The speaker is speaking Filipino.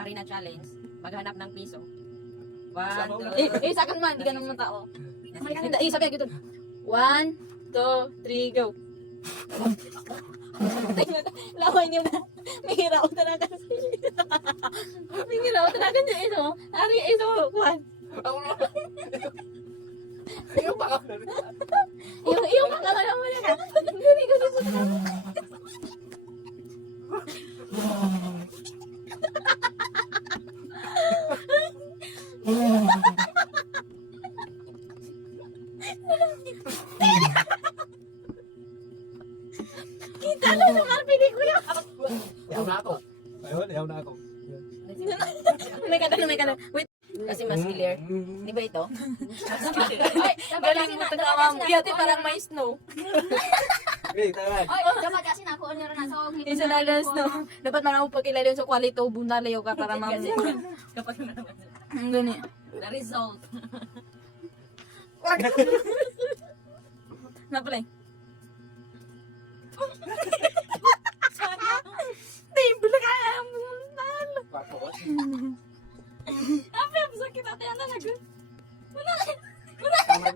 arena challenge. Maghanap ng piso. 1, 2, Isa ka naman, hindi ka naman tao. Sabi ka gito. 1, 2, 3, go. Laway niyo na. May hiraw talaga. May hiraw talaga niya ito. Ari ito, kuhan. Yung baka. Yung makala naman yan. Hindi ko dito. Kita na sa karpili ko yan. Yaw na ako. Ayun, yaw na ako. May kada. Wait. Kasi mas clear. Di ba ito? Ay, dapat kasi na. Iyati parang may snow. Okay, tama. Ay, dapat kasi na ako na so. Isa na lang snow. Dapat man ako pagkilala sa quality o bunalayo ka para mam. Kapag Ang gani. the result. Napalay. Table ka na. Apa yang sakit hati anak aku? Tama.